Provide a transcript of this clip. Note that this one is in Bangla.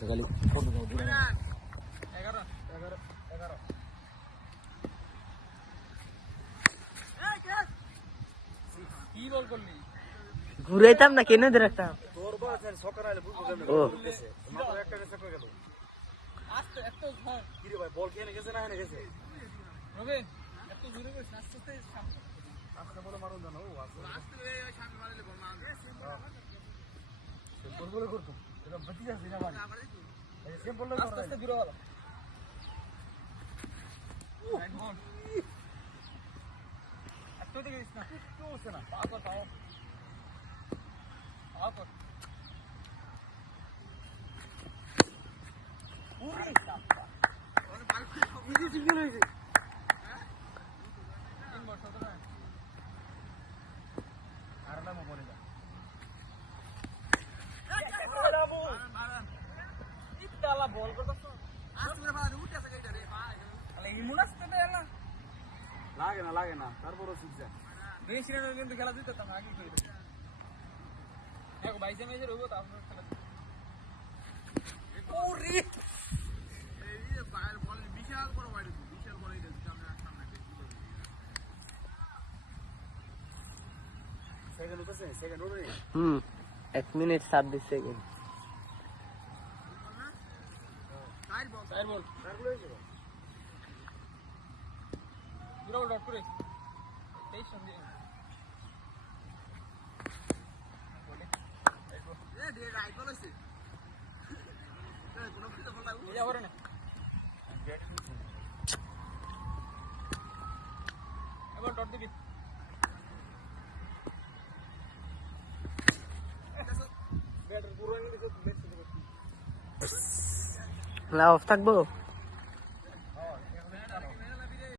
খালি ঘুরাইতাম না কেন রাখতাম বল খেয়ে গেছে না গেছে মারুন জানো করতো বেঁচে যাচ্ছি না আস্তে আস্তে দূরে ভালো না পাও পাও পাও লাগে না তারপরও শিখছে বেশি কিন্তু খেলা দিতে তো আগে করে দেখো 22 ম্যাচের হইবো তারপর খেলা ওরে এই যে বাইরে বল বিশাল বড় বাইরে বিশাল বড় এটা সামনে সামনে সেকেন্ড হচ্ছে সেকেন্ড ওরে 1 মিনিট 26 সেকেন্ড চার বল হয়েছে দুটো ডট করে 23 রান দিয়ে বলে এ ডে রাইফল আছে কোন কিছু বল লাগু যা করে না এবার ডট দিবি ব্যাটার পুরো ইংলিশে ম্যাচ না অফ থাকবো